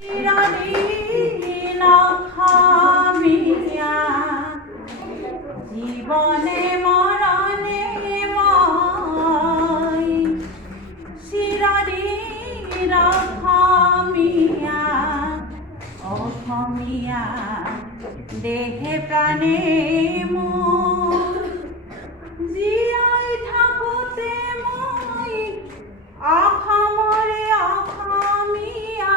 চিরদিন খামিয়া জীবনে মরণে মই চিরদিন খামিয়া অসমীয়া দেহে প্রাণে মোৰ জীয়াই থাকোঁতে মই অসমৰে অসমীয়া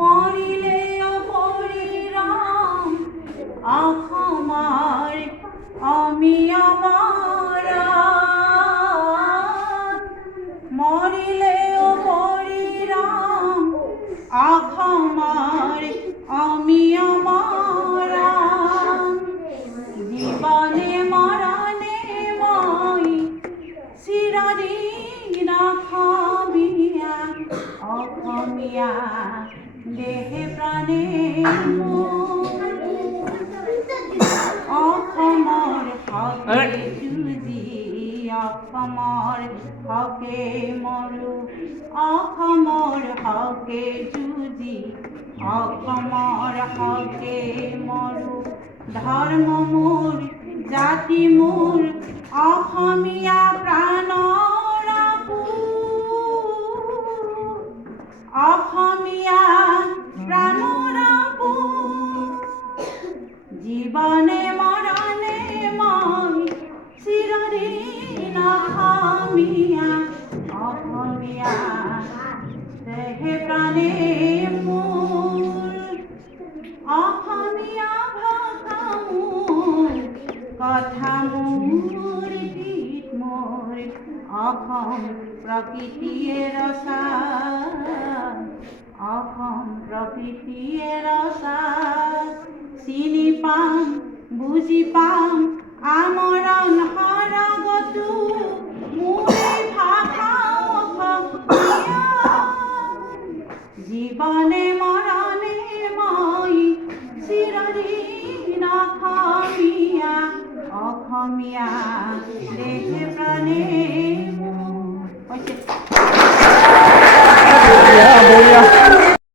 মৰিলে পৰিৰাম অসমৰ অসমীয়া মৰাণ মৰিলে পৰিৰাম অসমৰ অসমীয়া মৰাণ জীৱনে মৰণে মই চিৰদিন অসমীয়া অসমীয়া দেহে প্ৰাণে মোৰ অসমৰ হকে যুঁজি অসমৰ হকে মৰো অসমৰ হকে যুঁজি অসমৰ হকে মৰো ধৰ্ম মোৰ জাতি মোৰ অসমীয়া প্ৰাণৰ অসমীয়া প্ৰাণৰ জীৱনে মৰণে মই চিৰদিন অসমীয়া অসমীয়া দেহে প্ৰাণে মোৰ অসমীয়া ভাষা মোৰ কথা মোৰ গীত মোৰ অসম প্ৰকৃতিয়ে ৰচা অসম প্ৰকৃতিয়ে ৰচা চিনি পাম বুজি পাম আমৰণ সৰগতো মোৰ ভাষা অসমীয়া জীৱনে মৰণে মই চিৰদিন অসমীয়া অসমীয়া দেহে প্ৰাণে মোৰ বঢ়িয়া